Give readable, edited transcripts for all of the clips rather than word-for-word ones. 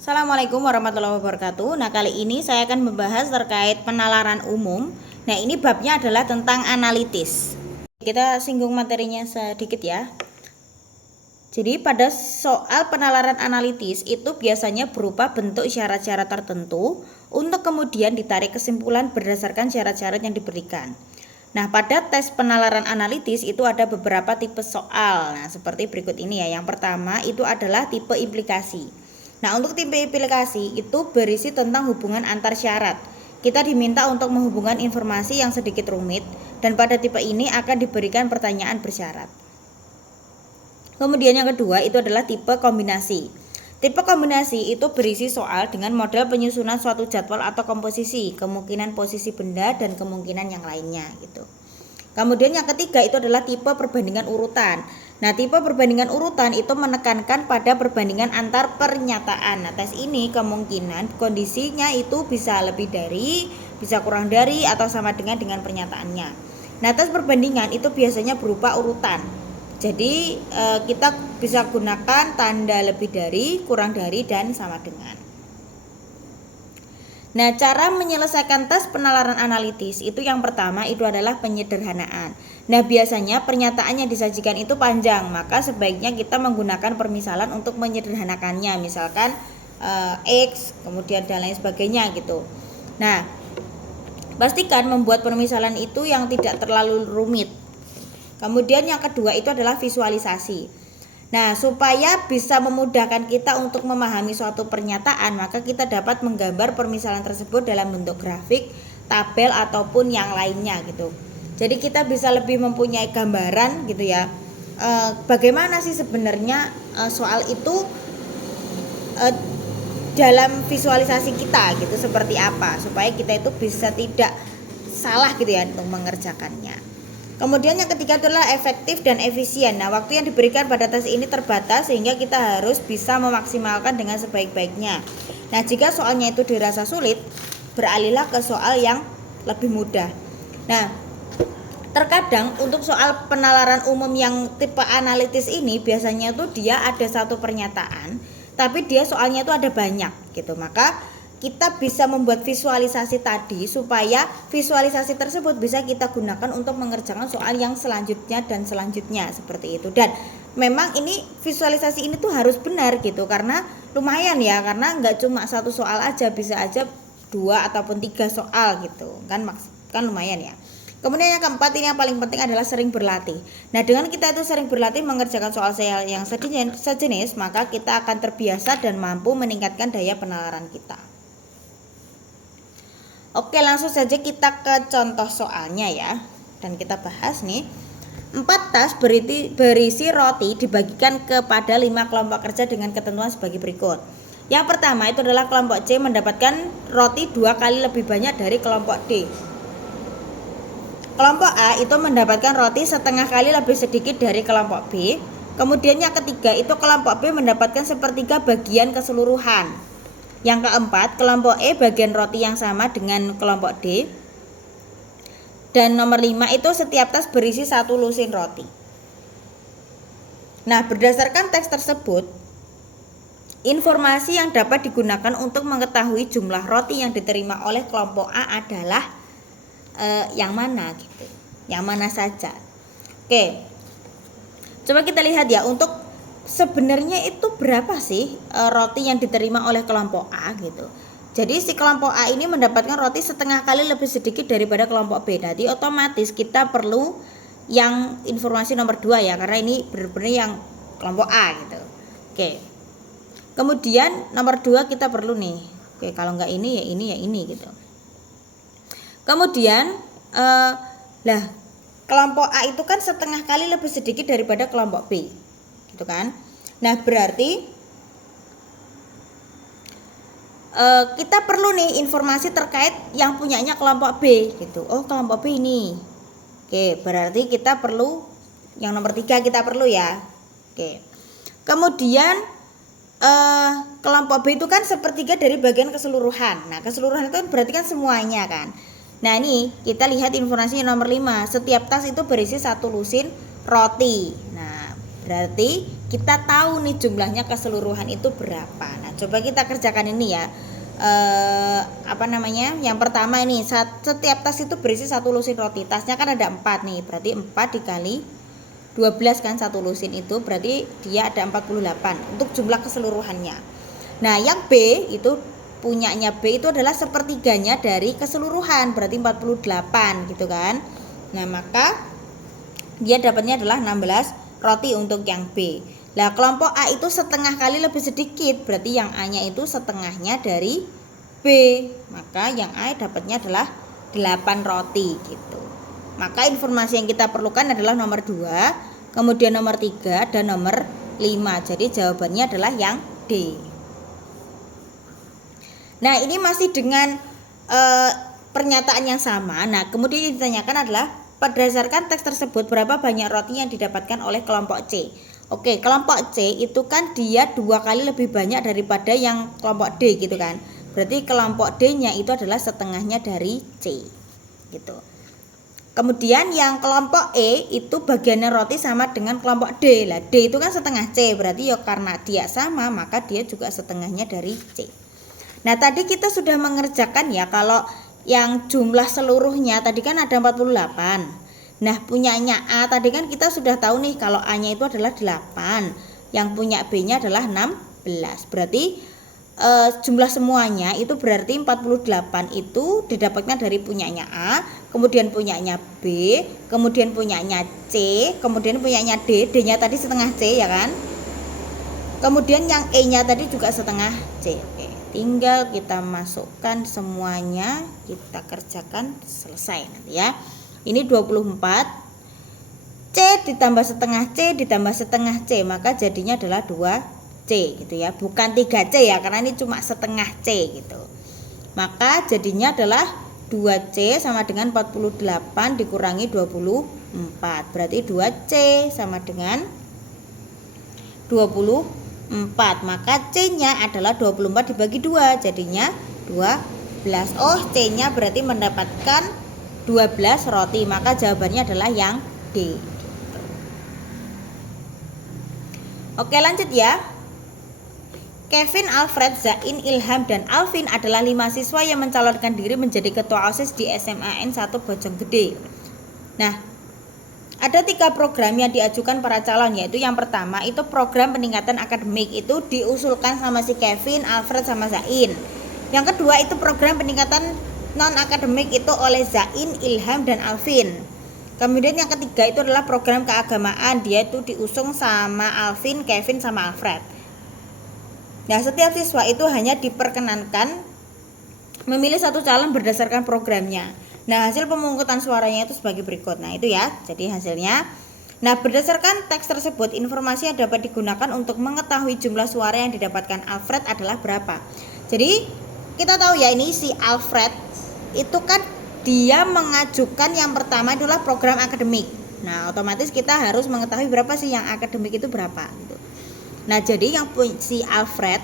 Assalamualaikum warahmatullahi wabarakatuh. Nah, kali ini saya akan membahas terkait penalaran umum. Nah, ini babnya adalah tentang analitis. Kita singgung materinya sedikit ya. Jadi pada soal penalaran analitis itu biasanya berupa bentuk syarat-syarat tertentu untuk kemudian ditarik kesimpulan berdasarkan syarat-syarat yang diberikan. Nah, pada tes penalaran analitis itu ada beberapa tipe soal. Nah, seperti berikut ini ya. Yang pertama itu adalah tipe implikasi. Nah, untuk tipe implikasi itu berisi tentang hubungan antar syarat. Kita diminta untuk menghubungkan informasi yang sedikit rumit dan pada tipe ini akan diberikan pertanyaan bersyarat. Kemudian yang kedua itu adalah tipe kombinasi. Tipe kombinasi itu berisi soal dengan model penyusunan suatu jadwal atau komposisi, kemungkinan posisi benda dan kemungkinan yang lainnya gitu. Kemudian yang ketiga itu adalah tipe perbandingan urutan. Nah, tipe perbandingan urutan itu menekankan pada perbandingan antar pernyataan. Nah, tes ini kemungkinan kondisinya itu bisa lebih dari, bisa kurang dari atau sama dengan pernyataannya. Nah, tes perbandingan itu biasanya berupa urutan. Jadi kita bisa gunakan tanda lebih dari, kurang dari, dan sama dengan. Nah, cara menyelesaikan tes penalaran analitis itu yang pertama itu adalah penyederhanaan. Nah, biasanya pernyataan yang disajikan itu panjang, maka sebaiknya kita menggunakan permisalan untuk menyederhanakannya. Misalkan X, kemudian dan lain sebagainya gitu. Nah, pastikan membuat permisalan itu yang tidak terlalu rumit. Kemudian yang kedua itu adalah visualisasi. Nah, supaya bisa memudahkan kita untuk memahami suatu pernyataan, maka kita dapat menggambar permisalan tersebut dalam bentuk grafik, tabel ataupun yang lainnya gitu. Jadi kita bisa lebih mempunyai gambaran gitu ya. Bagaimana sih sebenarnya soal itu dalam visualisasi kita gitu, seperti apa supaya kita itu bisa tidak salah gitu ya untuk mengerjakannya. Kemudian yang ketiga adalah efektif dan efisien. Nah, waktu yang diberikan pada tes ini terbatas sehingga kita harus bisa memaksimalkan dengan sebaik-baiknya. Nah, jika soalnya itu dirasa sulit, beralihlah ke soal yang lebih mudah. Nah, terkadang untuk soal penalaran umum yang tipe analitis ini biasanya tuh dia ada satu pernyataan, tapi dia soalnya itu ada banyak gitu. Maka kita bisa membuat visualisasi tadi supaya visualisasi tersebut bisa kita gunakan untuk mengerjakan soal yang selanjutnya dan selanjutnya seperti itu. Dan memang ini visualisasi ini tuh harus benar gitu, karena lumayan ya, karena nggak cuma satu soal aja, bisa aja 2 ataupun 3 soal gitu kan, kan lumayan ya. Kemudian yang keempat, ini yang paling penting adalah sering berlatih. Nah, dengan kita itu sering berlatih mengerjakan soal yang sejenis, maka kita akan terbiasa dan mampu meningkatkan daya penalaran kita. Oke, langsung saja kita ke contoh soalnya ya. Dan kita bahas nih. 4 tas berisi roti dibagikan kepada 5 kelompok kerja dengan ketentuan sebagai berikut. Yang pertama itu adalah kelompok C mendapatkan roti 2 kali lebih banyak dari kelompok D. Kelompok A itu mendapatkan roti setengah kali lebih sedikit dari kelompok B. Kemudian yang ketiga itu kelompok B mendapatkan sepertiga bagian keseluruhan. Yang keempat, kelompok E bagian roti yang sama dengan kelompok D. Dan nomor 5 itu setiap tas berisi 1 lusin roti. Nah, berdasarkan teks tersebut, informasi yang dapat digunakan untuk mengetahui jumlah roti yang diterima oleh kelompok A adalah yang mana gitu. Yang mana saja. Oke. Coba kita lihat ya, untuk sebenarnya itu berapa sih roti yang diterima oleh kelompok A gitu. Jadi si kelompok A ini mendapatkan roti setengah kali lebih sedikit daripada kelompok B. Jadi otomatis kita perlu yang informasi nomor 2 ya, karena ini benar-benar yang kelompok A gitu. Oke. Kemudian nomor 2 kita perlu nih. Oke, kalau nggak ini ya ini ya ini gitu. Kemudian kelompok A itu kan setengah kali lebih sedikit daripada kelompok B. Gitu kan. Nah, berarti kita perlu nih informasi terkait yang punyanya kelompok B gitu. Oh, kelompok B ini. Oke, berarti kita perlu yang nomor 3 kita perlu ya. Oke. Kemudian kelompok B itu kan sepertiga dari bagian keseluruhan. Nah, keseluruhan itu berarti kan semuanya kan. Nah, ini kita lihat informasi nomor 5. Setiap tas itu berisi 1 lusin roti. Nah, Berarti kita tahu nih jumlahnya keseluruhan itu berapa. Nah, coba kita kerjakan ini ya. Yang pertama ini, setiap tas itu berisi 1 lusin roti. Tasnya kan ada 4 nih, berarti 4 dikali 12 kan, 1 lusin itu berarti dia ada 48 untuk jumlah keseluruhannya. Nah, yang B itu punyanya B itu adalah sepertiganya dari keseluruhan, berarti 48 gitu kan. Nah, maka dia dapatnya adalah 16 roti untuk yang B. Nah, kelompok A itu setengah kali lebih sedikit, berarti yang A-nya itu setengahnya dari B. Maka yang A dapatnya adalah 8 roti gitu. Maka informasi yang kita perlukan adalah nomor 2, kemudian nomor 3 dan nomor 5. Jadi jawabannya adalah yang D. Nah, ini masih dengan pernyataan yang sama. Nah, kemudian yang ditanyakan adalah berdasarkan teks tersebut berapa banyak roti yang didapatkan oleh kelompok C. Oke, kelompok C itu kan dia 2 kali lebih banyak daripada yang kelompok D gitu kan. Berarti kelompok D-nya itu adalah setengahnya dari C gitu. Kemudian yang kelompok E itu bagiannya roti sama dengan kelompok D. Lah D itu kan setengah C, berarti ya karena dia sama maka dia juga setengahnya dari C. Nah, tadi kita sudah mengerjakan ya kalau yang jumlah seluruhnya tadi kan ada 48. Nah, punyanya A tadi kan kita sudah tahu nih kalau A-nya itu adalah 8, yang punya B-nya adalah 16. Berarti jumlah semuanya itu berarti 48 itu didapatkan dari punyanya A, kemudian punyanya B, kemudian punyanya C, kemudian punyanya D. D-nya tadi setengah C ya kan. Kemudian yang E-nya tadi juga setengah C. Oke, tinggal kita masukkan semuanya, kita kerjakan selesai nanti ya. Ini 24 C ditambah setengah C ditambah setengah C, maka jadinya adalah 2C gitu ya, bukan 3C ya, karena ini cuma setengah C gitu. Maka jadinya adalah 2C sama dengan 48 dikurangi 24, berarti 2C sama dengan 24. Maka C-nya adalah 24 dibagi 2, jadinya 12. Oh, C-nya berarti mendapatkan 12 roti, maka jawabannya adalah yang D. Oke, lanjut ya. Kevin, Alfred, Zain, Ilham, dan Alvin adalah 5 siswa yang mencalonkan diri menjadi ketua OSIS di SMAN 1 Bojonggede. Nah, ada 3 program yang diajukan para calon, yaitu yang pertama itu program peningkatan akademik, itu diusulkan sama si Kevin, Alfred, sama Zain. Yang kedua itu program peningkatan non akademik itu oleh Zain, Ilham, dan Alvin. Kemudian yang ketiga itu adalah program keagamaan, dia itu diusung sama Alvin, Kevin, sama Alfred. Nah, setiap siswa itu hanya diperkenankan memilih satu calon berdasarkan programnya. Nah, hasil pemungutan suaranya itu sebagai berikut. Nah, itu ya, jadi hasilnya. Nah, berdasarkan teks tersebut, informasi yang dapat digunakan untuk mengetahui jumlah suara yang didapatkan Alfred adalah berapa. Jadi, kita tahu ya, ini si Alfred itu kan dia mengajukan yang pertama adalah program akademik. Nah, otomatis kita harus mengetahui berapa sih yang akademik itu berapa gitu. Nah, jadi yang si Alfred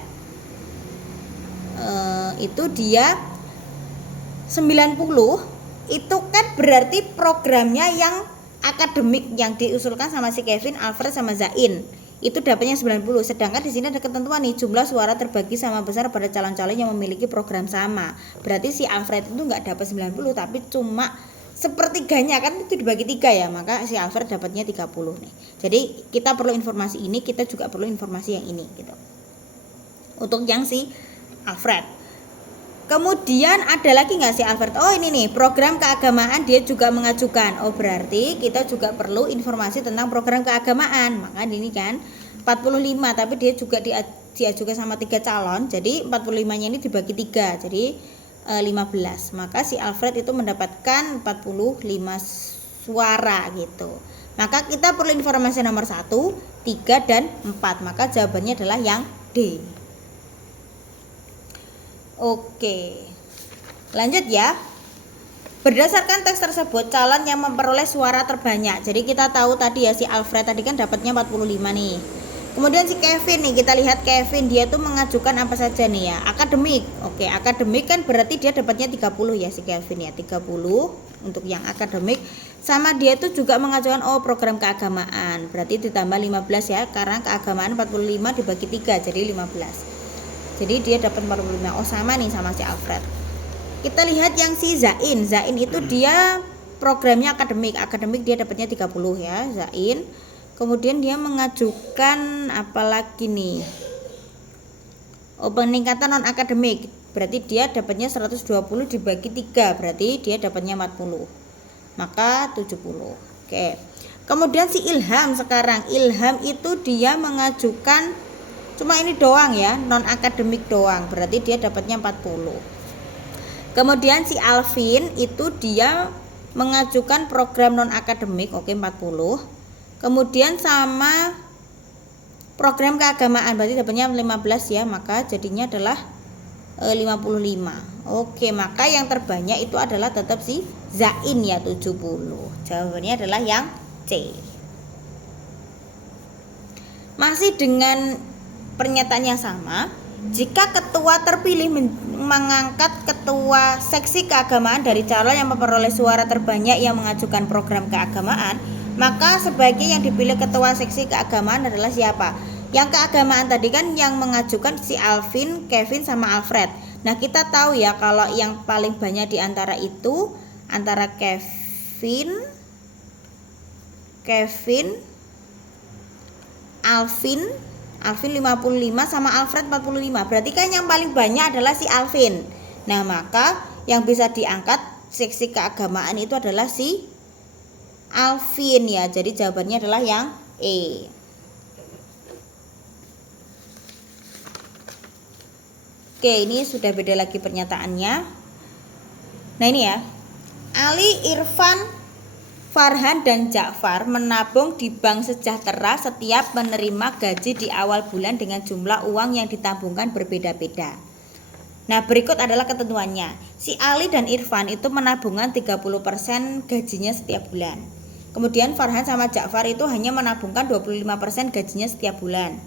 itu dia 90 itu kan berarti programnya yang akademik yang diusulkan sama si Kevin, Alfred, sama Zain itu dapatnya 90. Sedangkan di sini ada ketentuan nih, jumlah suara terbagi sama besar pada calon-calon yang memiliki program sama. Berarti si Alfred itu nggak dapat 90 tapi cuma sepertiganya, kan itu dibagi 3 ya, maka si Alfred dapatnya 30 nih. Jadi kita perlu informasi ini, kita juga perlu informasi yang ini gitu. Untuk yang si Alfred. Kemudian ada lagi nggak si Alfred? Oh, ini nih, program keagamaan dia juga mengajukan. Oh, berarti kita juga perlu informasi tentang program keagamaan. Maka ini kan 45, tapi dia juga diajukan sama 3 calon. Jadi 45-nya ini dibagi 3, jadi 15. Maka si Alfred itu mendapatkan 45 suara gitu. Maka kita perlu informasi nomor 1, 3, dan 4. Maka jawabannya adalah yang D. Oke, lanjut ya. Berdasarkan teks tersebut, calon yang memperoleh suara terbanyak. Jadi kita tahu tadi ya, si Alfred tadi kan dapatnya 45 nih. Kemudian si Kevin nih, kita lihat Kevin dia tuh mengajukan apa saja nih ya. Akademik. Oke, akademik kan berarti dia dapatnya 30 ya si Kevin ya, 30 untuk yang akademik. Sama dia tuh juga mengajukan program keagamaan. Berarti ditambah 15 ya, karena keagamaan 45 dibagi 3 jadi 15. Jadi dia dapat 45. Oh, sama nih sama si Alfred. Kita lihat yang si Zain. Zain itu dia programnya akademik. Akademik dia dapatnya 30 ya, Zain. Kemudian dia mengajukan apalagi nih, peningkatan non akademik, berarti dia dapatnya 120 dibagi 3, berarti dia dapatnya 40, maka 70. Oke. Kemudian si Ilham sekarang, Ilham itu dia mengajukan cuma ini doang ya, non akademik doang, berarti dia dapatnya 40. Kemudian si Alvin itu dia mengajukan program non akademik, oke, 40. Kemudian sama program keagamaan berarti dapatnya 15 ya, maka jadinya adalah 55. Oke, maka yang terbanyak itu adalah tetap si Zain ya, 70. Jawabannya adalah yang C. Masih dengan pernyataan yang sama, jika ketua terpilih mengangkat ketua seksi keagamaan dari calon yang memperoleh suara terbanyak yang mengajukan program keagamaan, maka sebaiknya yang dipilih ketua seksi keagamaan adalah siapa? Yang keagamaan tadi kan yang mengajukan si Alvin, Kevin sama Alfred. Nah, kita tahu ya kalau yang paling banyak di antara itu antara Kevin, Alvin 55 sama Alfred 45. Berarti kan yang paling banyak adalah si Alvin. Nah, maka yang bisa diangkat seksi keagamaan itu adalah si Alvin ya. Jadi jawabannya adalah yang E. Oke, ini sudah beda lagi pernyataannya. Nah, ini ya. Ali, Irfan, Farhan dan Ja'far menabung di Bank Sejahtera setiap menerima gaji di awal bulan dengan jumlah uang yang ditabungkan berbeda-beda. Nah, berikut adalah ketentuannya. Si Ali dan Irfan itu menabungkan 30% gajinya setiap bulan. Kemudian Farhan sama Ja'far itu hanya menabungkan 25% gajinya setiap bulan.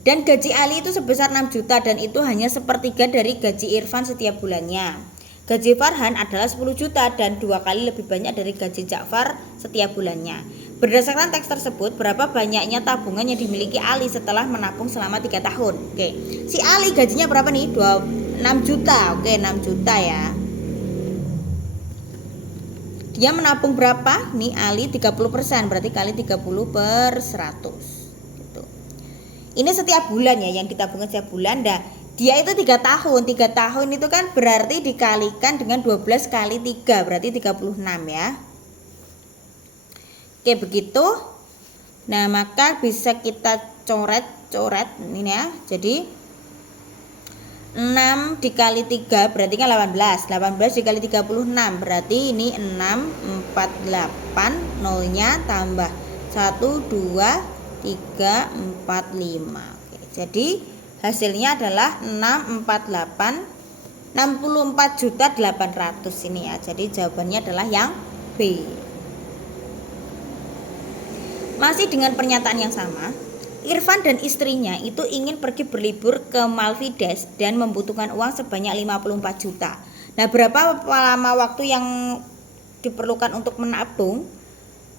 Dan gaji Ali itu sebesar 6 juta dan itu hanya sepertiga dari gaji Irfan setiap bulannya. Gaji Farhan adalah 10 juta dan 2 kali lebih banyak dari gaji Ja'far setiap bulannya. Berdasarkan teks tersebut, berapa banyaknya tabungan yang dimiliki Ali setelah menabung selama 3 tahun? Oke. Si Ali gajinya berapa nih? 6 juta. Oke, 6 juta ya. Dia menabung berapa? Nih Ali 30%, berarti kali 30 per 100 gitu. Ini setiap bulan ya, yang ditabungkan setiap bulan. Dah, dia itu 3 tahun. 3 tahun itu kan berarti dikalikan dengan 12 kali 3, berarti 36 ya. Oke, begitu. Nah, maka bisa kita coret ini ya. Jadi 6 dikali 3 berarti kan 18. 18 dikali 36 berarti ini 648, nolnya tambah 1 2 3 4 5. Oke, jadi hasilnya adalah 648 64.800 ini ya. Jadi jawabannya adalah yang B. Masih dengan pernyataan yang sama, Irfan dan istrinya itu ingin pergi berlibur ke Maldives dan membutuhkan uang sebanyak 54 juta. Nah, berapa lama waktu yang diperlukan untuk menabung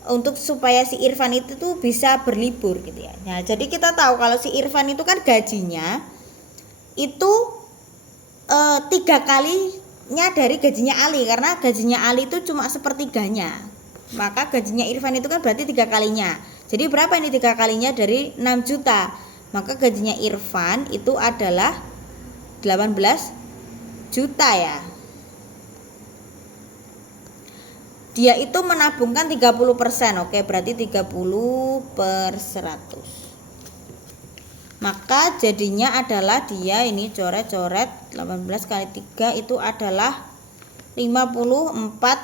untuk supaya si Irfan itu tuh bisa berlibur gitu ya. Nah, jadi kita tahu kalau si Irfan itu kan gajinya itu 3 kalinya dari gajinya Ali, karena gajinya Ali itu cuma sepertiganya. Maka gajinya Irfan itu kan berarti 3 kalinya. Jadi berapa ini 3 kalinya dari 6 juta? Maka gajinya Irfan itu adalah 18 juta ya. Dia itu menabungkan 30%. Oke, berarti 30 per 100. Maka jadinya adalah dia ini coret-coret 18 kali 3 itu adalah 54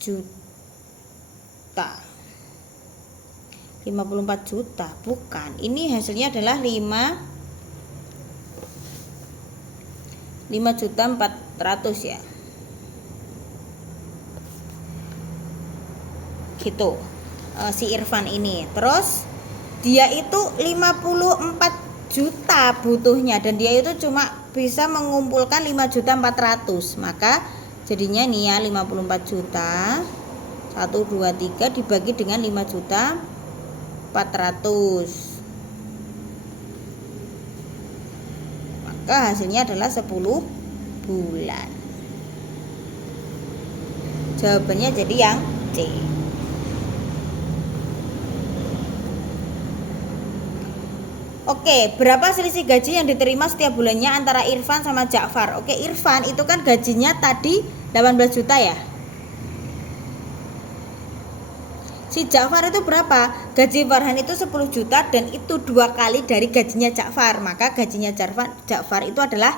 juta. 54 juta bukan, ini hasilnya adalah 5.400.000 ya gitu. Si Irfan ini terus dia itu 54 juta butuhnya dan dia itu cuma bisa mengumpulkan 5.400.000. Maka jadinya nih ya 54 juta 1 2 3 dibagi dengan 5.400.000. Maka hasilnya adalah 10 bulan. Jawabannya jadi yang C. Oke, berapa selisih gaji yang diterima setiap bulannya antara Irfan sama Ja'far? Oke, Irfan itu kan gajinya tadi 18 juta ya. Si Ja'far itu berapa? Gaji Farhan itu 10 juta dan itu 2 kali dari gajinya Ja'far. Maka gajinya Ja'far itu adalah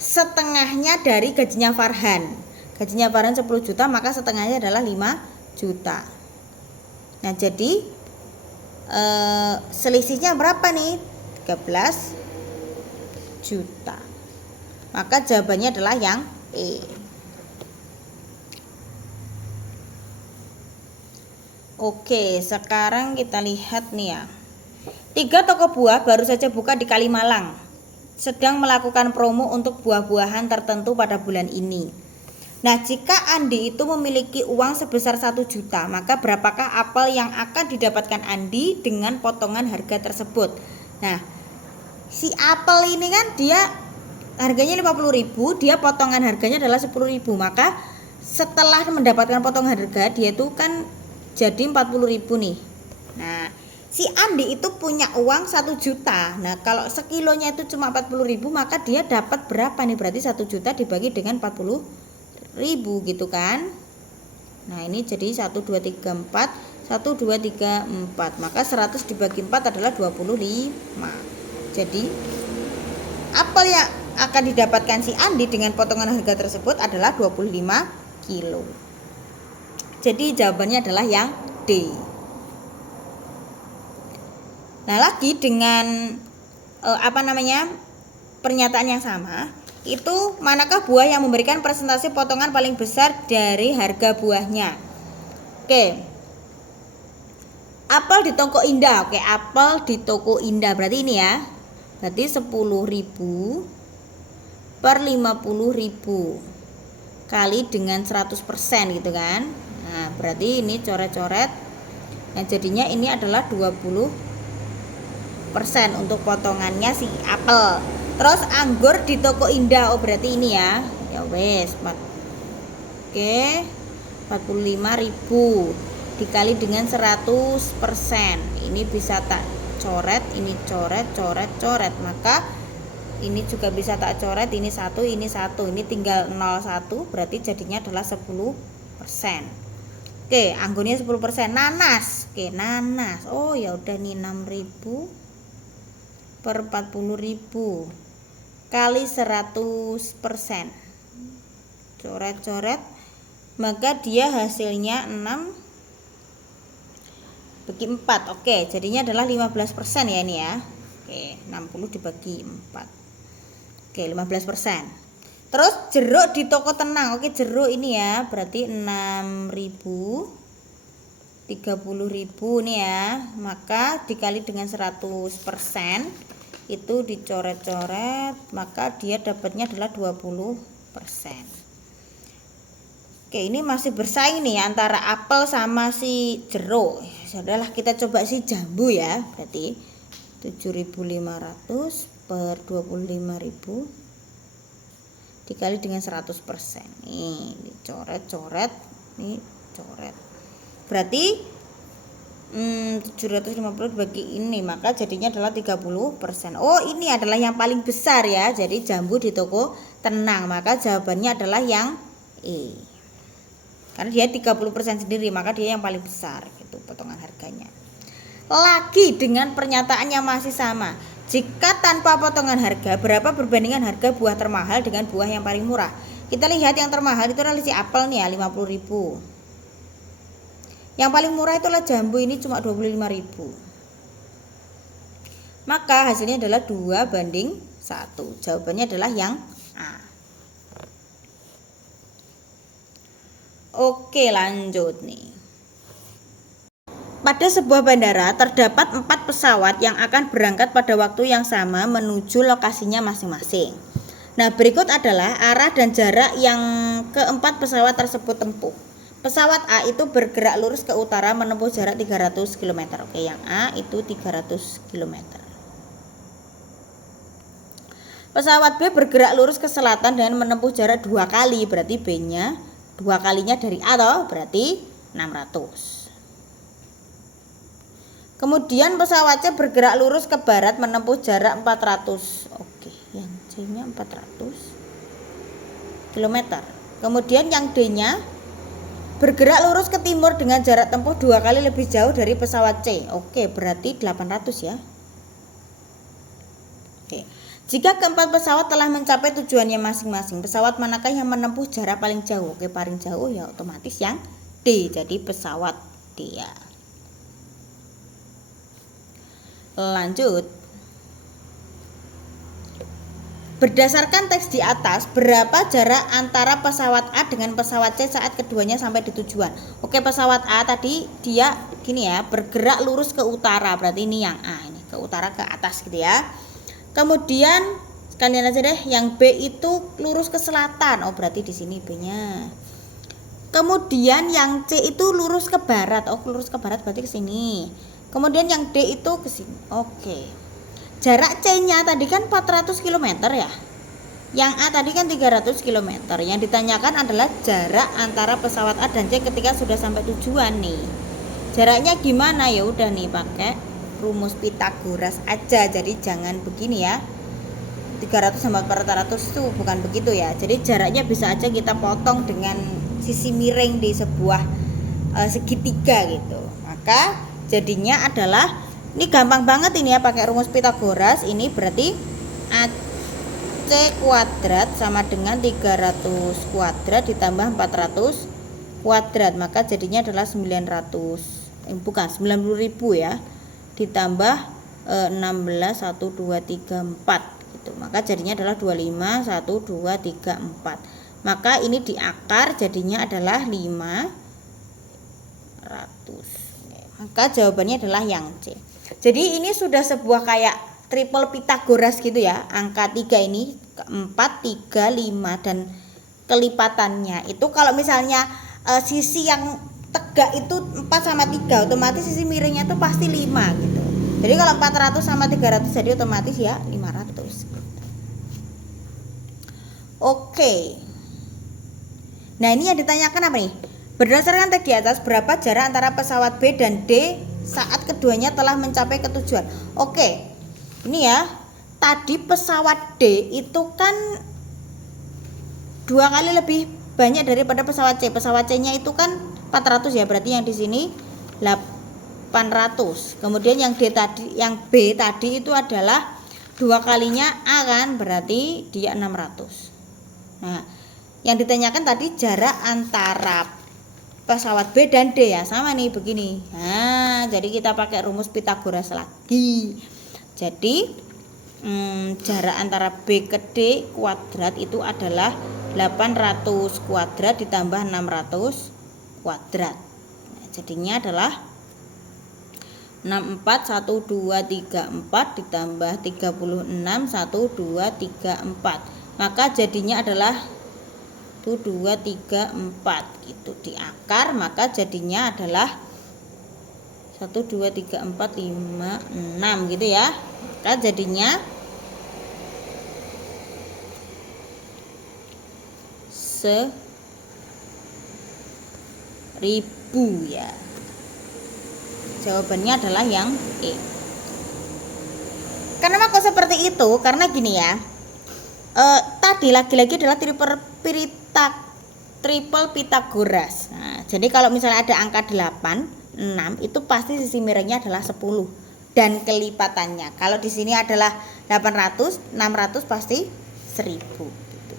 setengahnya dari gajinya Farhan. Gajinya Farhan 10 juta, maka setengahnya adalah 5 juta. Nah, jadi selisihnya berapa nih? 13 juta. Maka jawabannya adalah yang E. Oke, sekarang kita lihat nih ya. 3 toko buah baru saja buka di Kalimalang, sedang melakukan promo untuk buah-buahan tertentu pada bulan ini. Nah, jika Andi itu memiliki uang sebesar 1 juta, maka berapakah apel yang akan didapatkan Andi dengan potongan harga tersebut? Nah, si apel ini kan dia harganya 50.000, dia potongan harganya adalah 10.000. Maka setelah mendapatkan potongan harga, dia itu kan jadi 40.000 nih. Nah, si Andi itu punya uang 1 juta. Nah, kalau sekilonya itu cuma 40.000, maka dia dapat berapa nih? Berarti 1 juta dibagi dengan 40.000 gitu kan. Nah, ini jadi 1 2 3 4, 1 2 3 4. Maka 100 dibagi 4 adalah 25. Jadi apel yang akan didapatkan si Andi dengan potongan harga tersebut adalah 25 kilo. Jadi jawabannya adalah yang D. Nah, lagi dengan pernyataan yang sama, itu manakah buah yang memberikan persentase potongan paling besar dari harga buahnya? Oke. Apel di toko Indah. Oke, apel di toko Indah berarti ini ya. Berarti 10.000 per 50.000 kali dengan 100% gitu kan. Nah, berarti ini coret-coret. Nah, jadinya ini adalah 20% untuk potongannya si apel. Terus anggur di toko Indah. Oh, berarti ini ya. Ya wes. Oke. 45.000 dikali dengan 100%. Ini bisa tak coret, ini coret. Maka ini juga bisa tak coret, ini 1, ini tinggal 01, berarti jadinya adalah 10%. Oke, anggurnya 10%. Nanas. Oke, nanas. Oh, ya udah nih 6.000 per 40.000 kali 100%. Coret-coret, maka dia hasilnya 6 bagi 4. Oke, jadinya adalah 15% ya ini ya. Oke, 60 dibagi 4. Oke, 15%. Terus jeruk di toko Tenang. Oke, jeruk ini ya, berarti 6.000, 30.000 nih ya. Maka dikali dengan 100%, itu dicoret-coret, maka dia dapatnya adalah 20%. Oke, ini masih bersaing nih antara apel sama si jeruk. Sudahlah, kita coba si jambu ya. Berarti 7.500 per 25.000 dikali dengan 100%. Nih, dicoret-coret, nih coret. Berarti 750 dibagi ini, maka jadinya adalah 30%. Oh, ini adalah yang paling besar ya. Jadi jambu di toko Tenang, maka jawabannya adalah yang E. Karena dia 30% sendiri, maka dia yang paling besar gitu potongan harganya. Lagi dengan pernyataan yang masih sama. Jika tanpa potongan harga, berapa perbandingan harga buah termahal dengan buah yang paling murah? Kita lihat yang termahal itu adalah si apel nih ya, 50.000. Yang paling murah itulah jambu, ini cuma 25.000. Maka hasilnya adalah 2:1. Jawabannya adalah yang A. Oke, lanjut nih. pada sebuah bandara terdapat 4 pesawat yang akan berangkat pada waktu yang sama menuju lokasinya masing-masing. Nah, berikut adalah arah dan jarak yang keempat pesawat tersebut tempuh. Pesawat A itu bergerak lurus ke utara menempuh jarak 300 km. Oke, yang A itu 300 km. Pesawat B bergerak lurus ke selatan dan menempuh jarak 2 kali, berarti B-nya 2 kalinya dari A toh, berarti 600. Kemudian pesawat C bergerak lurus ke barat menempuh jarak 400. Oke, yang C-nya 400 km. Kemudian yang D-nya bergerak lurus ke timur dengan jarak tempuh 2 kali lebih jauh dari pesawat C. Oke, berarti 800 ya. Oke. Jika keempat pesawat telah mencapai tujuannya masing-masing, pesawat manakah yang menempuh jarak paling jauh? Oke, paling jauh ya otomatis yang D. Jadi pesawat D ya. Lanjut. Berdasarkan teks di atas, berapa jarak antara pesawat A dengan pesawat C saat keduanya sampai di tujuan? Oke, pesawat A tadi dia gini ya, bergerak lurus ke utara, berarti ini yang A, ini ke utara ke atas gitu ya. Kemudian sekalian aja deh, yang B itu lurus ke selatan. Oh, berarti di sini B-nya. Kemudian yang C itu lurus ke barat. Oh, lurus ke barat berarti ke sini. Kemudian yang D itu ke sini. Oke. Jarak C-nya tadi kan 400 km ya. Yang A tadi kan 300 km. Yang ditanyakan adalah jarak antara pesawat A dan C ketika sudah sampai tujuan nih. Jaraknya gimana? Ya udah nih pakai rumus Pythagoras aja. Jadi jangan begini ya. 300 sama 400 itu bukan begitu ya. Jadi jaraknya bisa aja kita potong dengan sisi miring di sebuah segitiga gitu. Maka jadinya adalah, ini gampang banget ini ya pakai rumus Pythagoras. Ini berarti AC kuadrat sama dengan 300 kuadrat ditambah 400 kuadrat. Maka jadinya adalah 90.000 ya. Ditambah 16, 1, 2, 3, 4 gitu. Maka jadinya adalah 25, 1, 2, 3, 4. Maka ini di akar jadinya adalah 500. Maka jawabannya adalah yang C. Jadi ini sudah sebuah kayak triple Pythagoras gitu ya. Angka 3 ini 4, 3, 5 dan kelipatannya. Itu kalau misalnya sisi yang tegak itu 4 sama 3, otomatis sisi miringnya itu pasti 5 gitu. Jadi kalau 400 sama 300 jadi otomatis ya 500 gitu. Oke. Nah, ini yang ditanyakan apa nih? Berdasarkan teks di atas, berapa jarak antara pesawat B dan D saat keduanya telah mencapai ke tujuan? Oke, ini ya, tadi pesawat D itu kan 2 kali lebih banyak daripada pesawat C. Pesawat C-nya itu kan 400 ya, berarti yang di sini 800. Kemudian yang D tadi, yang B tadi itu adalah 2 kalinya A kan, berarti dia 600. Nah, yang ditanyakan tadi jarak antara pesawat B dan D ya, sama nih begini. Nah, jadi kita pakai rumus Pythagoras lagi. Jadi jarak antara B ke D kuadrat itu adalah 800 kuadrat ditambah 600 kuadrat. Nah, jadinya adalah 64, 1, 2, 3, 4 ditambah 36, 1, 2, 3, 4. Maka jadinya adalah 1, 2, 3, 4 gitu di akar. Maka jadinya adalah 1, 2, 3, 4, 5, 6 gitu ya. Maka jadinya 1000 ya. Jawabannya adalah yang E. Kenapa kok seperti itu? Karena gini ya, tadi lagi-lagi adalah triple Pythagoras. Nah, jadi kalau misalnya ada angka 8, 6 itu pasti sisi miringnya adalah 10 dan kelipatannya. Kalau di sini adalah 800, 600 pasti 1000 gitu.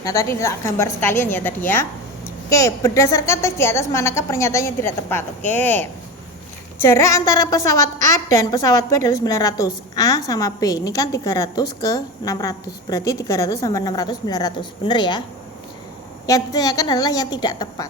Nah, tadi tak gambar sekalian ya tadi ya. Oke, berdasarkan teks di atas manakah pernyataannya tidak tepat? Oke. Jarak antara pesawat A dan pesawat B adalah 900. A sama B. Ini kan 300 ke 600. Berarti 300 tambah 600 900. Benar ya? Yang ditanyakan adalah yang tidak tepat.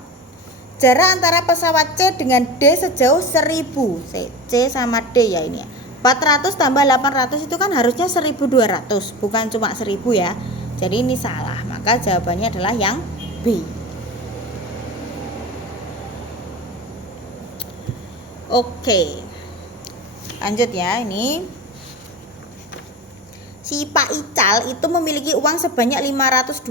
Jarak antara pesawat C dengan D sejauh 1000. C sama D ya ini ya. 400 tambah 800 itu kan harusnya 1200, bukan cuma 1000 ya. Jadi ini salah, maka jawabannya adalah yang B. Oke. Lanjut ya, ini si Pak Ical itu memiliki uang sebanyak 520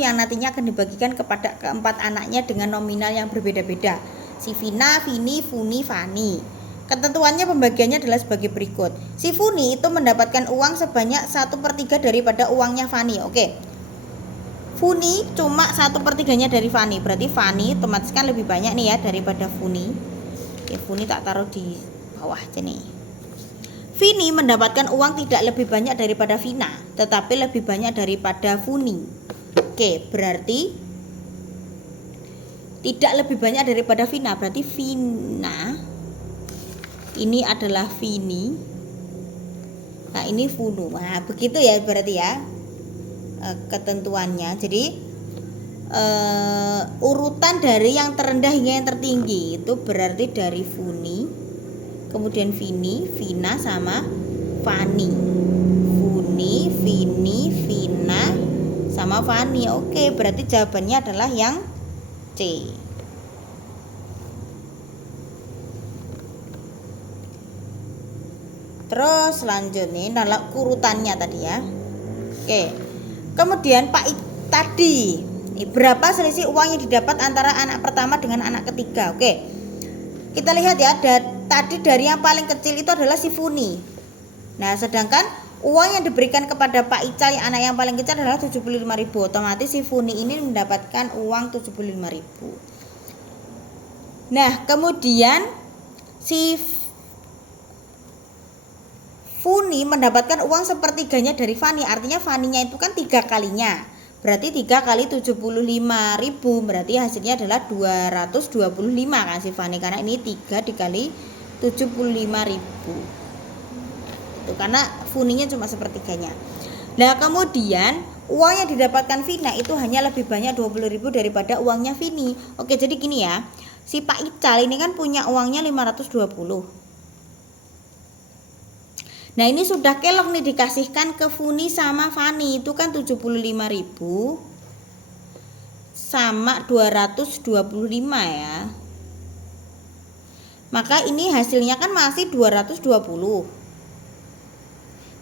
yang nantinya akan dibagikan kepada keempat anaknya dengan nominal yang berbeda-beda. Si Vina, Vini, Funi, Fani. Ketentuannya pembagiannya adalah sebagai berikut. Si Funi itu mendapatkan uang sebanyak 1/3 daripada uangnya Fani. Oke. Funi cuma 1/3-nya dari Fani. Berarti Fani otomatis kan lebih banyak nih ya daripada Funi. Oke, Funi tak taruh di bawah sini. Vini mendapatkan uang tidak lebih banyak daripada Vina, tetapi lebih banyak daripada Funi. Oke, berarti tidak lebih banyak daripada Vina. Berarti Vina ini adalah Vini. Nah, ini Funu. Nah, begitu ya berarti ya ketentuannya. Jadi urutan dari yang terendah hingga yang tertinggi itu berarti dari Funi, kemudian Vini, Vina sama Fani. Funi, Vini, Vina sama Fani. Oke, berarti jawabannya adalah yang C. Terus lanjut nih dalam urutannya tadi ya. Oke. Kemudian tadi berapa selisih uang yang didapat antara anak pertama dengan anak ketiga? Oke. Kita lihat ya, tadi dari yang paling kecil itu adalah si Funi. Nah, sedangkan uang yang diberikan kepada Pak Ical yang anak yang paling kecil adalah 75.000. Otomatis si Funi ini mendapatkan uang 75.000. Nah, kemudian si Funi mendapatkan uang sepertiganya dari Fani. Artinya Faninya itu kan 3 kalinya. Berarti 3 kali 75.000, berarti hasilnya adalah 225 kan si Fani, karena ini 3 dikali 75.000 itu karena Funinya cuma sepertiganya. Nah, kemudian uang yang didapatkan Vina itu hanya lebih banyak 20.000 daripada uangnya Vini. Oke, jadi gini ya, si Pak Ical ini kan punya uangnya 520. Nah, ini sudah kelok nih dikasihkan ke Funi sama Fani, itu kan 75.000 sama 225 ya. Maka ini hasilnya kan masih 220.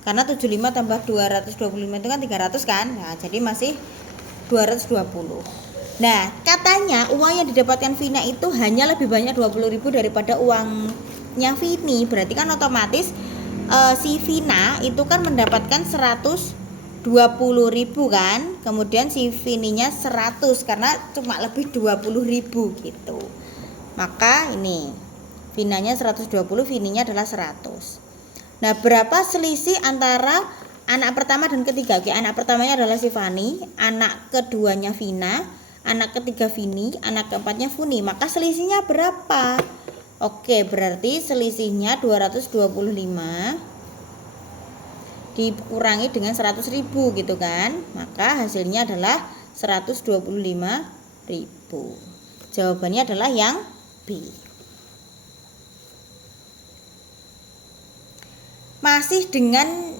Karena 75 tambah 225 itu kan 300 kan. Nah, jadi masih 220. Nah, katanya uang yang didapatkan Vina itu hanya lebih banyak 20.000 daripada uangnya Vini. Berarti kan otomatis si Vina itu kan mendapatkan 120.000 kan, kemudian si Vininya 100 karena cuma lebih 20.000 gitu. Maka ini Vinanya 120, Vininya adalah 100. Nah, berapa selisih antara anak pertama dan ketiga? Oke, anak pertamanya adalah si Fani, anak keduanya Vina, anak ketiga Vini, anak keempatnya Funi. Maka selisihnya berapa? Oke, berarti selisihnya 225 dikurangi dengan 100.000 gitu kan. Maka hasilnya adalah 125.000. Jawabannya adalah yang B. Masih dengan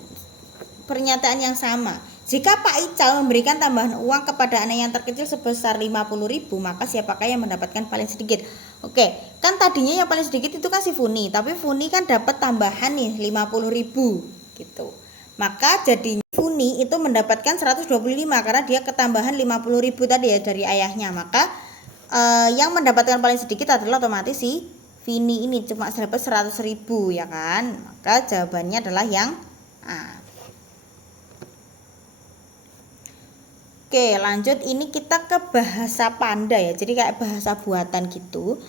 pernyataan yang sama. Jika Pak Ical memberikan tambahan uang kepada anak yang terkecil sebesar 50.000, maka siapakah yang mendapatkan paling sedikit? Oke, kan tadinya yang paling sedikit itu kan si Funi, tapi Funi kan dapat tambahan nih 50.000 gitu. Maka jadinya Funi itu mendapatkan 125 karena dia ketambahan 50.000 tadi ya dari ayahnya. Maka yang mendapatkan paling sedikit adalah otomatis si Vini ini, cuma dapat 100.000 ya kan. Maka jawabannya adalah yang A. Oke, lanjut, ini kita ke bahasa Panda ya. Jadi kayak bahasa buatan gitu.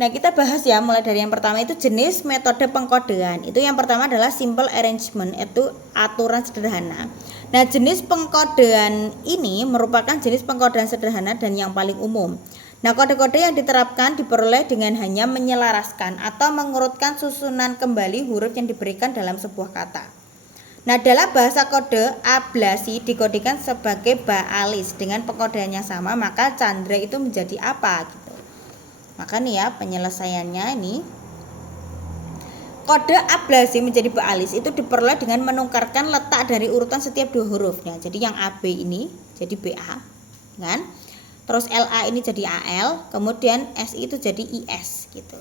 Nah, kita bahas ya mulai dari yang pertama itu jenis metode pengkodean. Itu yang pertama adalah simple arrangement, itu aturan sederhana. Nah, jenis pengkodean ini merupakan jenis pengkodean sederhana dan yang paling umum. Nah, kode-kode yang diterapkan diperoleh dengan hanya menyelaraskan atau mengurutkan susunan kembali huruf yang diberikan dalam sebuah kata. Nah, dalam bahasa kode ablasi dikodekan sebagai baalis dengan pengkodean yang sama, maka Chandra itu menjadi apa gitu. Maka nih ya penyelesaiannya ini, kode ablasi menjadi baalis itu diperoleh dengan menukarkan letak dari urutan setiap dua hurufnya. Jadi yang AB ini jadi BA, kan? Terus LA ini jadi AL, kemudian SI itu jadi IS gitu.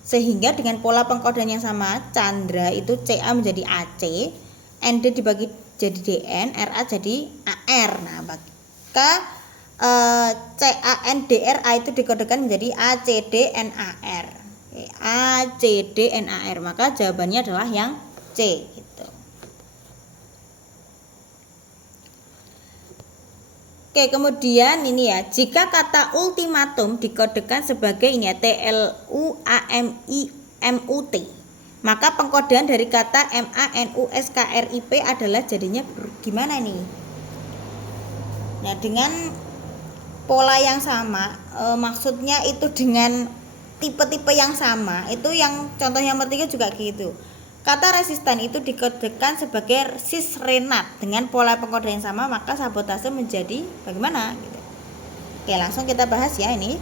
Sehingga dengan pola pengkodean yang sama, Chandra itu CA menjadi AC, ND dibagi jadi DN, RA jadi AR. Nah, maka CANDRA itu dikodekan menjadi ACDNAR. ACDNAR, maka jawabannya adalah yang C gitu. Oke, kemudian ini ya, jika kata ultimatum dikodekan sebagai ini ya, TLUAMIMUT, maka pengkodean dari kata MANUSKRIP adalah jadinya gimana nih? Nah, dengan pola yang sama, maksudnya itu dengan tipe-tipe yang sama, itu yang contoh yang ketiga juga gitu. Kata resisten itu dikodekan sebagai sisrenat dengan pola pengkodean yang sama, maka sabotase menjadi bagaimana gitu. Oke, langsung kita bahas ya ini.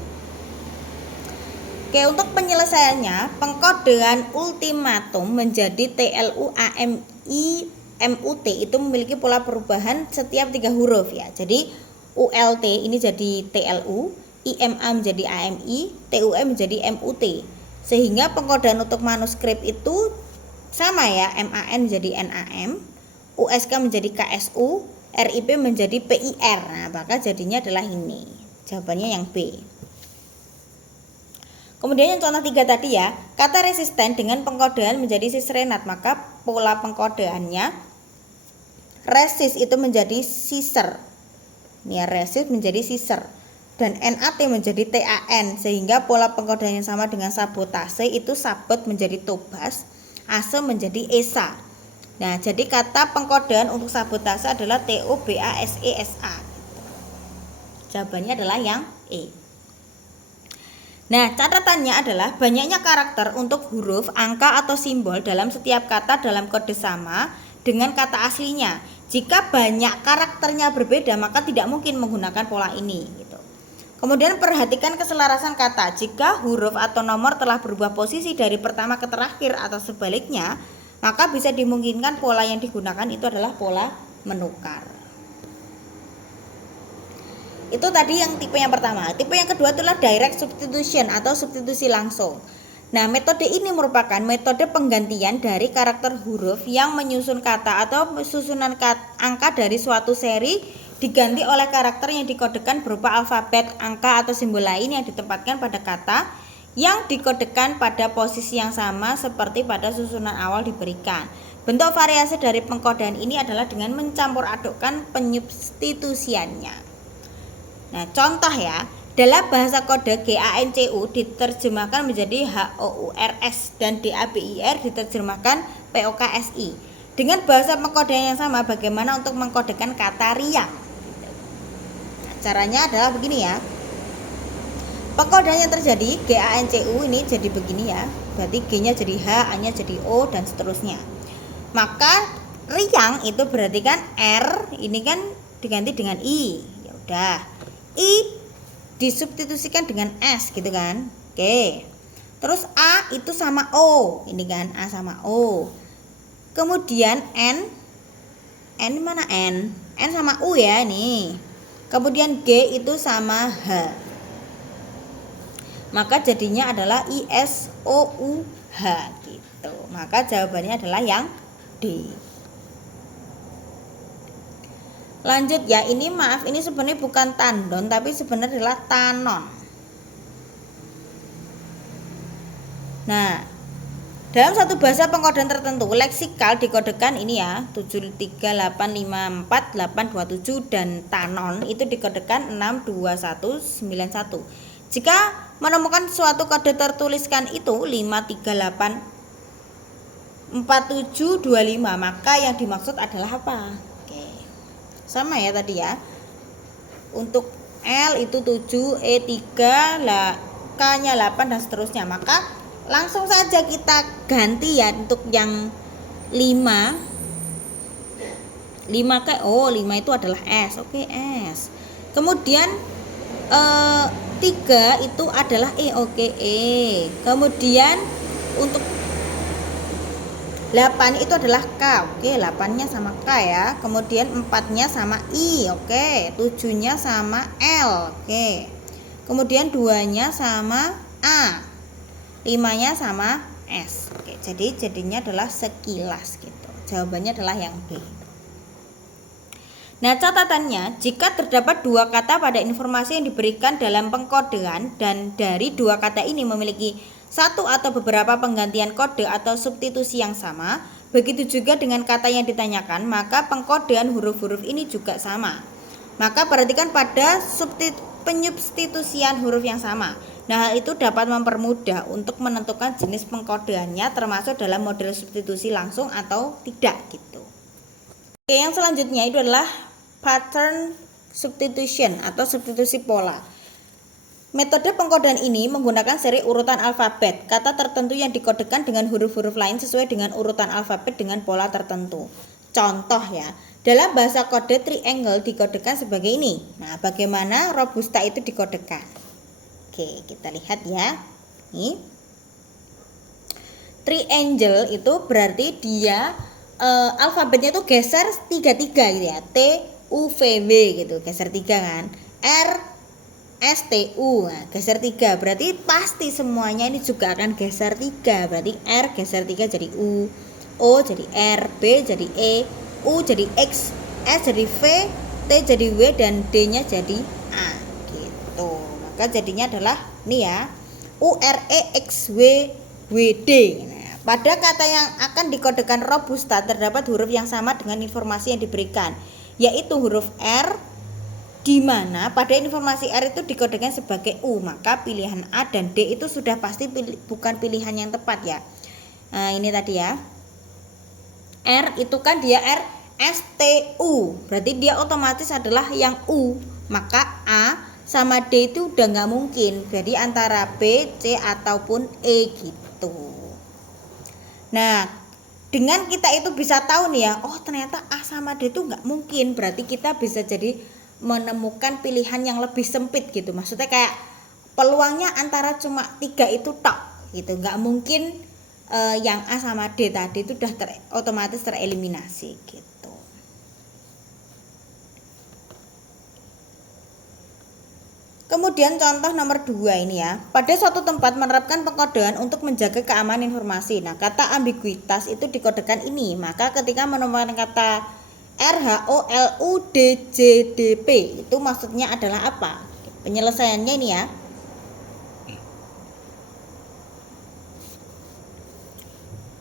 Oke, untuk penyelesaiannya, pengkodean ultimatum menjadi TLUAMIMUT itu memiliki pola perubahan setiap 3 huruf ya. Jadi ULT ini jadi TLU, IMA menjadi AMI, TUM menjadi MUT. Sehingga pengkodean untuk manuskrip itu sama ya, MAN menjadi NAM, USK menjadi KSU, RIP menjadi PIR. Nah, maka jadinya adalah ini. Jawabannya yang B. Kemudian yang contoh 3 tadi ya, kata resisten dengan pengkodean menjadi sisrenat, maka pola pengkodeannya resist itu menjadi siser. Ini ya, resist menjadi siser. Dan NAT menjadi TAN, sehingga pola pengkodean yang sama dengan sabotase itu sabot menjadi tobas, ase menjadi esa. Nah, jadi kata pengkodean untuk sabotase adalah TOBASESA. Jawabannya adalah yang E. Nah, catatannya adalah banyaknya karakter untuk huruf, angka atau simbol dalam setiap kata dalam kode sama dengan kata aslinya. Jika banyak karakternya berbeda, maka tidak mungkin menggunakan pola ini gitu. Kemudian perhatikan keselarasan kata. Jika huruf atau nomor telah berubah posisi dari pertama ke terakhir atau sebaliknya, maka bisa dimungkinkan pola yang digunakan itu adalah pola menukar. Itu tadi yang tipe yang pertama. Tipe yang kedua itulah direct substitution atau substitusi langsung. Nah, metode ini merupakan metode penggantian dari karakter huruf yang menyusun kata atau susunan angka dari suatu seri diganti oleh karakter yang dikodekan berupa alfabet, angka atau simbol lain yang ditempatkan pada kata yang dikodekan pada posisi yang sama seperti pada susunan awal diberikan. Bentuk variasi dari pengkodean ini adalah dengan mencampur adukkan penyubstitusiannya. Nah, contoh ya, dalam bahasa kode GANCU diterjemahkan menjadi HOURS dan DABIR diterjemahkan POKSI. Dengan bahasa pengkodean yang sama, bagaimana untuk mengkodekan kata riang? Nah, caranya adalah begini ya. Pengkodean yang terjadi GANCU ini jadi begini ya. Berarti G-nya jadi H, A-nya jadi O dan seterusnya. Maka riang itu berarti kan R ini kan diganti dengan I. Ya udah. I disubstitusikan dengan S gitu kan. Oke. Terus A itu sama O. Ini kan A sama O. Kemudian N mana N? N sama U ya ini. Kemudian G itu sama H. Maka jadinya adalah ISOUH gitu. Maka jawabannya adalah yang D. Lanjut ya, ini maaf, ini sebenarnya bukan tandon tapi sebenarnya adalah tanon. Nah, dalam satu bahasa pengkodean tertentu, leksikal dikodekan ini ya, 73854, 827 dan tanon itu dikodekan 62191. Jika menemukan suatu kode tertuliskan itu 5384725, maka yang dimaksud adalah apa? Sama ya tadi ya. Untuk L itu 7, E 3, K-nya 8 dan seterusnya. Maka langsung saja kita ganti ya untuk yang 5 ke 5 itu adalah S. Oke, S. Kemudian 3 itu adalah E. Oke, E. Kemudian untuk 8 itu adalah K. Oke, 8-nya sama K ya. Kemudian 4-nya sama I. Oke, 7-nya sama L. Oke. Kemudian 2-nya sama A. 5-nya sama S. Oke, jadinya adalah sekilas gitu. Jawabannya adalah yang B. Nah, catatannya, jika terdapat dua kata pada informasi yang diberikan dalam pengkodean dan dari dua kata ini memiliki satu atau beberapa penggantian kode atau substitusi yang sama, begitu juga dengan kata yang ditanyakan, maka pengkodean huruf-huruf ini juga sama. Maka perhatikan pada penyubstitusian huruf yang sama. Nah, hal itu dapat mempermudah untuk menentukan jenis pengkodeannya termasuk dalam model substitusi langsung atau tidak gitu. Oke, yang selanjutnya itu adalah pattern substitution atau substitusi pola. Metode pengkodean ini menggunakan seri urutan alfabet kata tertentu yang dikodekan dengan huruf-huruf lain sesuai dengan urutan alfabet dengan pola tertentu. Contoh ya, dalam bahasa kode triangle dikodekan sebagai ini. Nah, bagaimana robusta itu dikodekan? Oke, kita lihat ya. Nih. Triangle itu berarti dia alfabetnya itu geser 3-3 gitu ya. T U V W gitu, geser 3 kan. R S T U, nah, geser 3. Berarti pasti semuanya ini juga akan geser 3. Berarti R geser 3 jadi U, O jadi R, B jadi E, U jadi X, S jadi V, T jadi W dan D-nya jadi A gitu. Maka jadinya adalah ini ya. U R E X W W D. Nah, pada kata yang akan dikodekan robusta terdapat huruf yang sama dengan informasi yang diberikan, yaitu huruf R, di mana pada informasi R itu dikodekan sebagai U, maka pilihan A dan D itu sudah pasti bukan pilihan yang tepat ya. Nah, ini tadi ya. R itu kan dia R S T U, berarti dia otomatis adalah yang U, maka A sama D itu udah nggak mungkin, jadi antara B, C ataupun E gitu. Nah, dengan kita itu bisa tahu nih ya, oh ternyata A sama D itu nggak mungkin, berarti kita bisa jadi menemukan pilihan yang lebih sempit gitu. Maksudnya kayak peluangnya antara cuma 3 itu tok gitu, nggak mungkin yang A sama D tadi itu udah otomatis tereliminasi gitu. Kemudian contoh nomor 2 ini ya. Pada suatu tempat menerapkan pengkodean untuk menjaga keamanan informasi. Nah, kata ambiguitas itu dikodekan ini. Maka ketika menemukan kata RHOLUDJDP itu maksudnya adalah apa? Penyelesaiannya ini ya.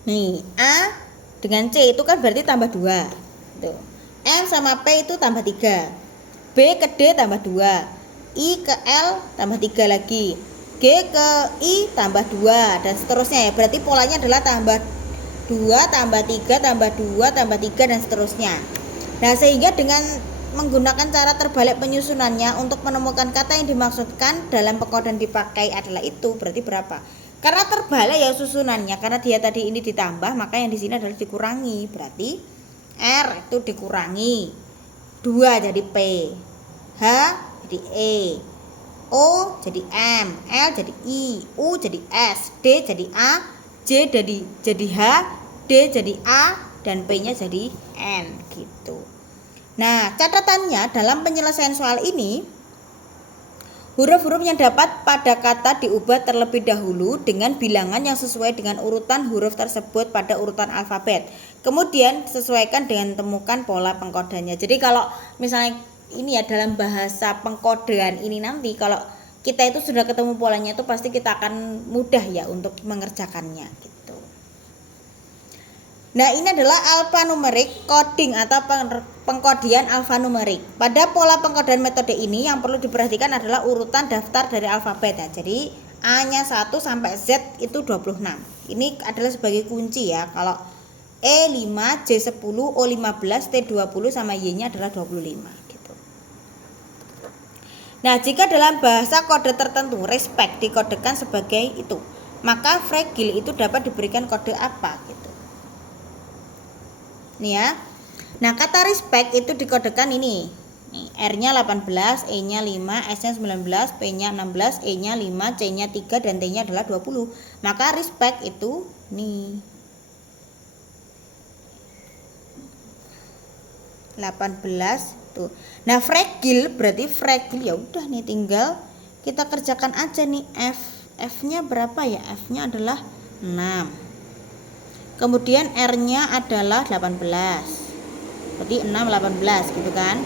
Nih, A dengan C itu kan berarti tambah 2. Tuh. M sama P itu tambah 3. B ke D tambah 2. I ke L tambah 3 lagi, G ke I tambah 2 dan seterusnya ya. Berarti polanya adalah tambah 2 tambah 3 tambah 2 tambah 3 dan seterusnya. Nah, sehingga dengan menggunakan cara terbalik penyusunannya untuk menemukan kata yang dimaksudkan dalam pengkodean dipakai adalah itu. Berarti berapa? Karena terbalik ya susunannya, karena dia tadi ini ditambah, maka yang di sini adalah dikurangi. Berarti R itu dikurangi 2 jadi P, H jadi E, O jadi M, L jadi I, U jadi S, D jadi A, J jadi H, D jadi A, dan P-nya jadi N gitu. Nah, catatannya dalam penyelesaian soal ini, huruf-huruf yang dapat pada kata diubah terlebih dahulu dengan bilangan yang sesuai dengan urutan huruf tersebut pada urutan alfabet. Kemudian sesuaikan dengan temukan pola pengkodeannya. Jadi kalau misalnya ini ya dalam bahasa pengkodean ini nanti kalau kita itu sudah ketemu polanya itu pasti kita akan mudah ya untuk mengerjakannya gitu. Nah, ini adalah alphanumerik coding atau pengkodean alphanumerik. Pada pola pengkodean metode ini yang perlu diperhatikan adalah urutan daftar dari alfabet ya. Jadi A-nya 1 sampai Z itu 26. Ini adalah sebagai kunci ya. Kalau E5, J10, O15, T20 sama Y-nya adalah 25. Nah, jika dalam bahasa kode tertentu respect dikodekan sebagai itu, maka fragile itu dapat diberikan kode apa gitu. Nih ya. Nah, kata respect itu dikodekan ini. Nih, R-nya 18, E-nya 5, S-nya 19, P-nya 16, E-nya 5, C-nya 3 dan T-nya adalah 20. Maka respect itu nih 18 tuh. Nah, fragile berarti fragile ya udah nih tinggal kita kerjakan aja nih F. F-nya berapa ya? F-nya adalah 6. Kemudian R-nya adalah 18. Berarti 6 18 gitu kan.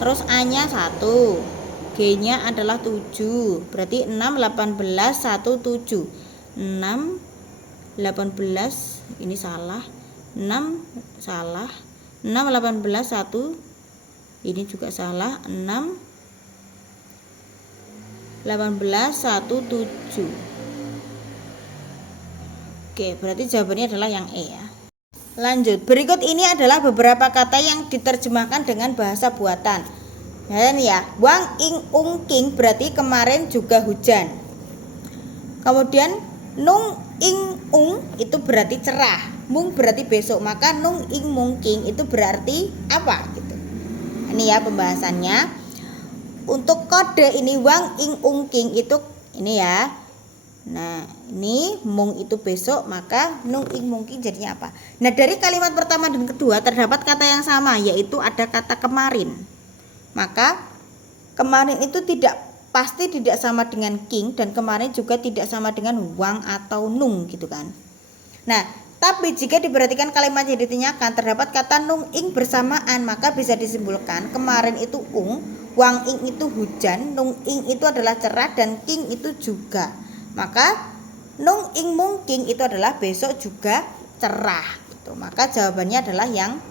Terus A-nya 1. G-nya adalah 7. Berarti 6 18 1 7. 6 18 ini salah. 6 salah. 6 18 1 ini juga salah. 6 18 1 7. Oke, berarti jawabannya adalah yang E ya. Lanjut, berikut ini adalah beberapa kata yang diterjemahkan dengan bahasa buatan. Dan ya, Wang ing ung king berarti kemarin juga hujan. Kemudian nung ing ung itu berarti cerah. Mung berarti besok, maka nung ing mung king itu berarti apa gitu. Ini ya pembahasannya. Untuk kode ini Wang ing ung king itu ini ya. Nah, ini mung itu besok, maka nung ing mung king jadinya apa? Nah, dari kalimat pertama dan kedua terdapat kata yang sama, yaitu ada kata kemarin. Maka kemarin itu pasti tidak sama dengan king, dan kemarin juga tidak sama dengan wang atau nung gitu kan. Nah, tapi jika diperhatikan kalimat yang ditanyakan terdapat kata nung ing bersamaan, maka bisa disimpulkan kemarin itu ung, wang ing itu hujan, nung ing itu adalah cerah, dan king itu juga. Maka nung ing mung king itu adalah besok juga cerah gitu. Maka jawabannya adalah yang